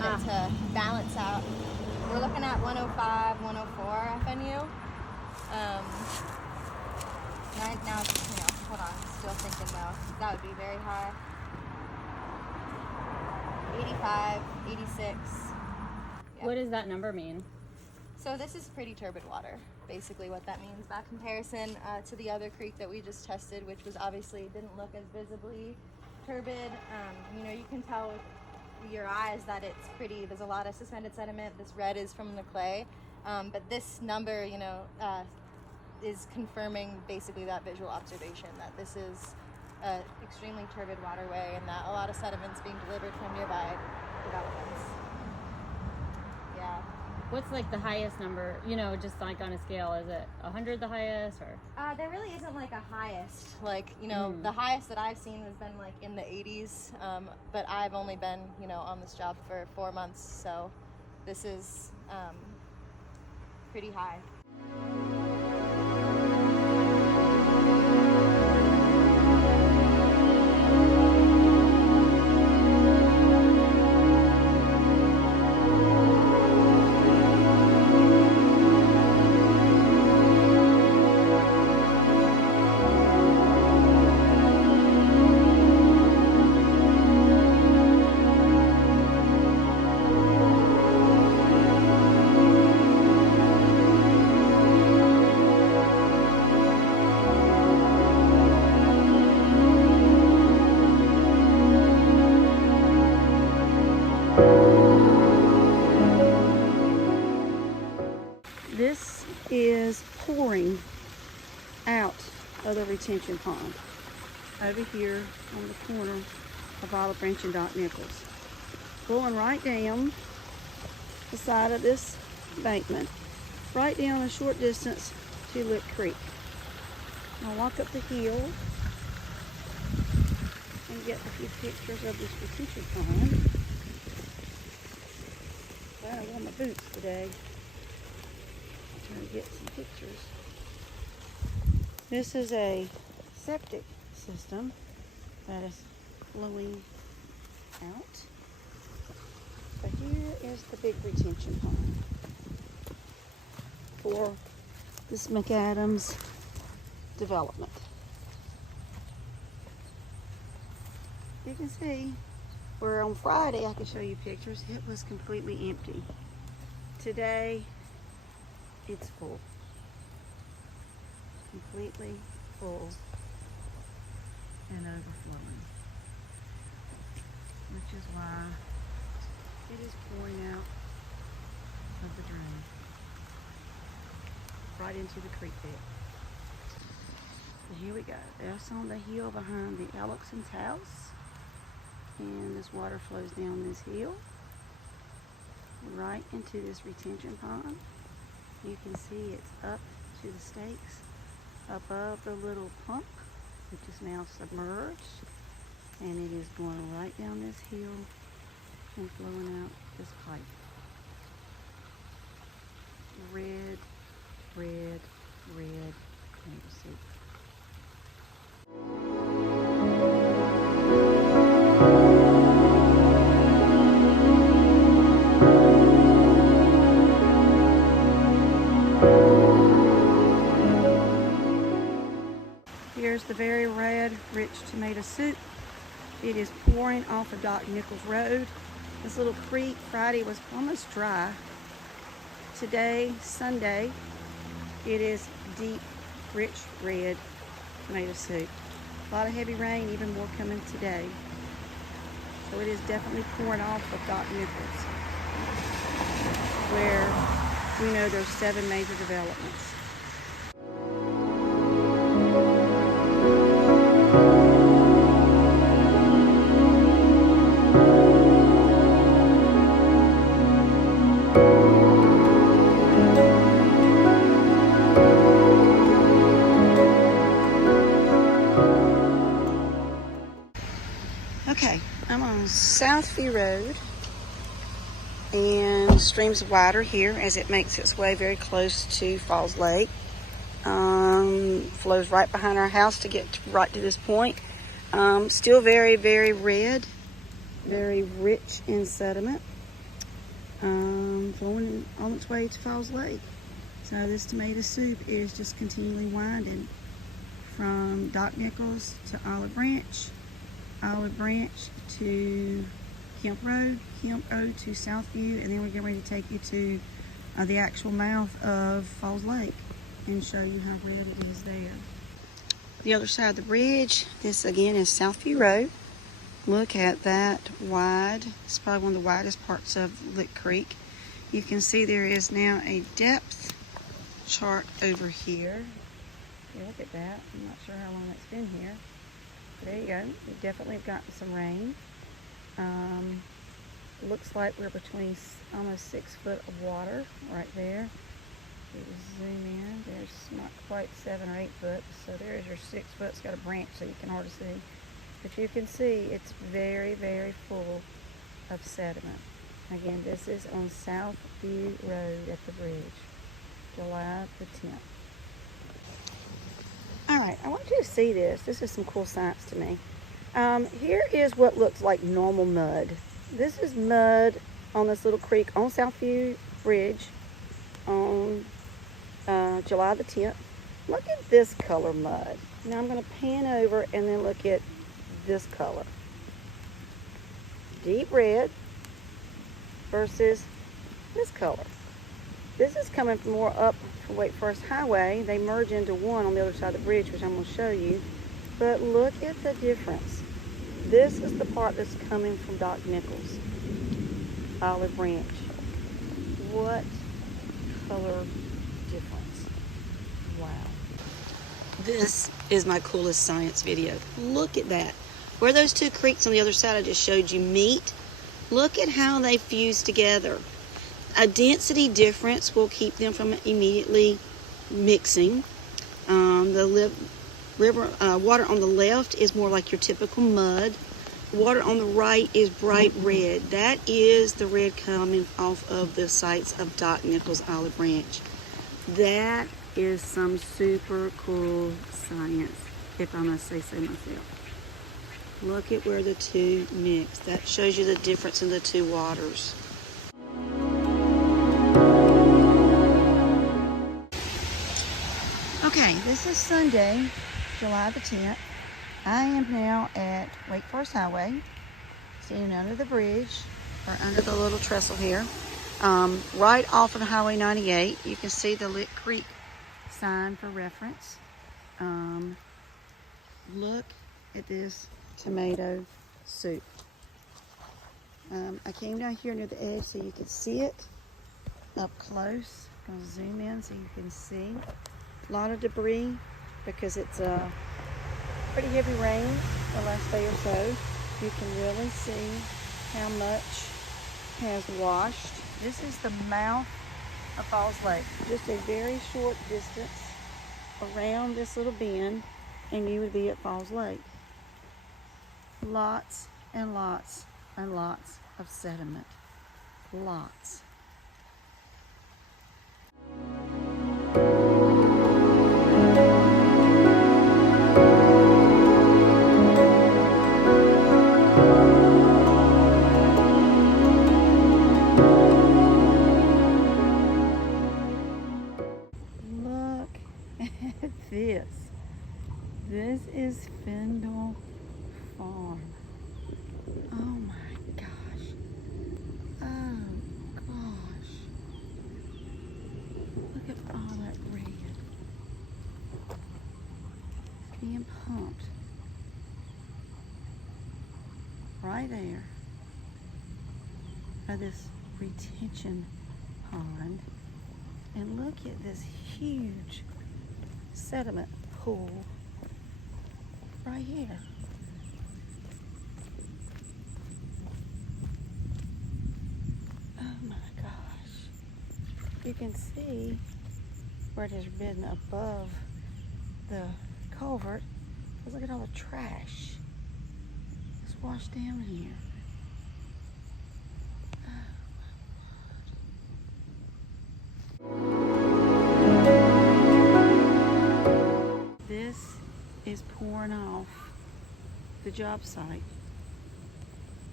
minute to balance out. We're looking at 105, 104 FNU. Now, hold on, still thinking though. That would be very high. 85, 86. Yeah. What does that number mean? So this is pretty turbid water, basically what that means by comparison to the other creek that we just tested, which was obviously didn't look as visibly turbid. You can tell with your eyes that it's pretty, there's a lot of suspended sediment. This red is from the clay, but this number, is confirming basically that visual observation that this is an extremely turbid waterway and that a lot of sediments being delivered from nearby developments. Yeah. What's like the highest number, just like on a scale? Is it 100 the highest, or? There really isn't like a highest. The highest that I've seen has been like in the 80s, but I've only been, on this job for 4 months, so this is pretty high. This is pouring out of the retention pond over here on the corner of Olive Branch and Doc Nichols. Flowing right down the side of this embankment, right down a short distance to Lick Creek. I'll walk up the hill and get a few pictures of this retention pond. I wore my boots today. Trying to get some pictures. This is a septic system that is flowing out. But here is the big retention pond for this McAdams development. You can see where on Friday I can show you pictures. It was completely empty. Today it's full, completely full and overflowing, which is why it is pouring out of the drain right into the creek bed. So here we go. That's on the hill behind the Alexson's house, and this water flows down this hill right into this retention pond. You can see it's up to the stakes above the little pump, which is now submerged, and it is going right down this hill and flowing out this pipe. Red, red, red tomato soup. Here's the very red, rich tomato soup. It is pouring off of Doc Nichols Road. This little creek Friday was almost dry. Today, Sunday, it is deep, rich red tomato soup. A lot of heavy rain, even more coming today. So it is definitely pouring off of Doc Nichols, where we know there's 7 major developments. Okay, I'm on South View Road, and streams of water here as it makes its way very close to Falls Lake. Flows right behind our house to get right to this point. Still very, very red, very rich in sediment. flowing on its way to Falls Lake. So this tomato soup is just continually winding from Doc Nichols to Olive Branch to Kemp Road to Southview, and then we're getting ready to take you to the actual mouth of Falls Lake and show you how red it is there. The other side of the bridge, this again is Southview Road. Look at that wide. It's probably one of the widest parts of Lick Creek. You can see there is now a depth chart over here. Yeah, look at that. I'm not sure how long that's been here. But there you go. We definitely have gotten some rain. Looks like we're between almost 6 foot of water right there. You zoom in. There's not quite 7 or 8 foot. So there's your 6 foot. It's got a branch so you can hardly see. But you can see it's very, very full of sediment. Again, this is on Southview Road at the bridge, July the 10th. All right, I want you to see this. This is some cool science to me. Here is what looks like normal mud. This is mud on this little creek on Southview Bridge on July the 10th. Look at this color mud. Now I'm going to pan over and then look at this color. Deep red versus this color. This is coming from more up from Wake Forest Highway. They merge into one on the other side of the bridge, which I'm going to show you. But look at the difference. This is the part that's coming from Doc Nichols, Olive Branch. What color difference? Wow. This is my coolest science video. Look at that. Where those two creeks on the other side I just showed you meet, look at how they fuse together. A density difference will keep them from immediately mixing. The river water on the left is more like your typical mud. Water on the right is bright red. That is the red coming off of the sites of Doc Nichols Olive Branch. That is some super cool science, if I must say so myself. Look at where the two mix. That shows you the difference in the two waters. Okay, this is Sunday, July the 10th. I am now at Wake Forest Highway, standing under the bridge, or under the little trestle here. Right off of Highway 98, you can see the Lick Creek sign for reference. Look at this tomato soup. I came down here near the edge so you could see it up close. I'm going to zoom in so you can see. A lot of debris because it's a pretty heavy rain the last day or so. You can really see how much has washed. This is the mouth of Falls Lake. Just a very short distance around this little bend and you would be at Falls Lake. Lots and lots and lots of sediment. Lots. Look at this. This is Findle Farm. Oh my gosh. Oh gosh. Look at all that red being pumped right there by this retention pond. And look at this huge sediment pool right here. Oh my gosh. You can see where it has been above the culvert. Look at all the trash that's washed down here. This is pouring off the job site.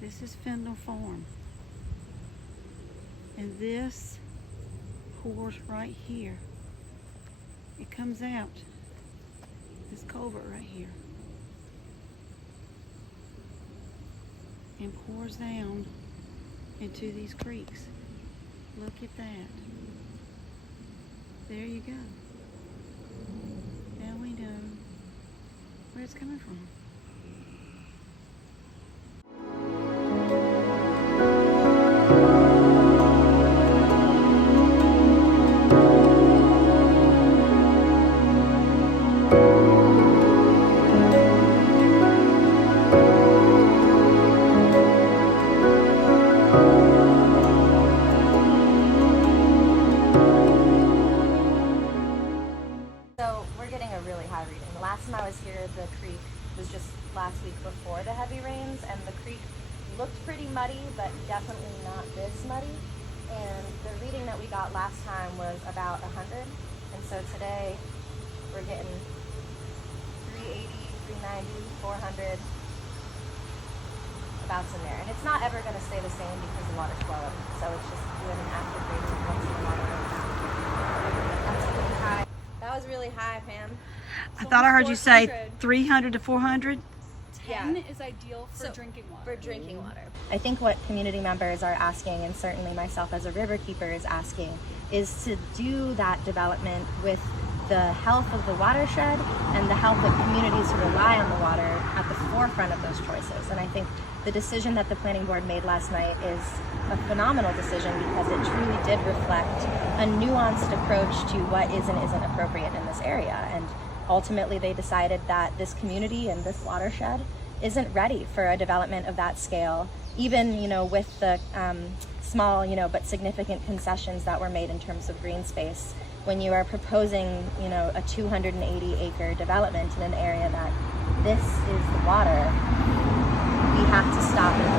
This is Findle Farm. And this pours right here. It comes out this culvert right here and pours down into these creeks. Look at that. There you go. Now we know where it's coming from. So we're getting a really high reading. The last time I was here, the creek was just last week before the heavy rains, and the creek looked pretty muddy, but definitely not this muddy. And the reading that we got last time was about 100. And so today we're getting 380, 390, 400, about in there. And it's not ever going to stay the same because the water's flowing. So it's just doing an active gradient once in a while. That's really high. That was really high, Pam. I thought I heard you say 300 to 400. 10 is ideal for drinking water. For drinking water. I think what community members are asking, and certainly myself as a riverkeeper is asking, is to do that development with the health of the watershed and the health of communities who rely on the water at the forefront of those choices. And I think the decision that the planning board made last night is a phenomenal decision because it truly did reflect a nuanced approach to what is and isn't appropriate in this area. And ultimately they decided that this community and this watershed isn't ready for a development of that scale, even with the small but significant concessions that were made in terms of green space. When you are proposing a 280 acre development in an area that this is the water, we have to stop and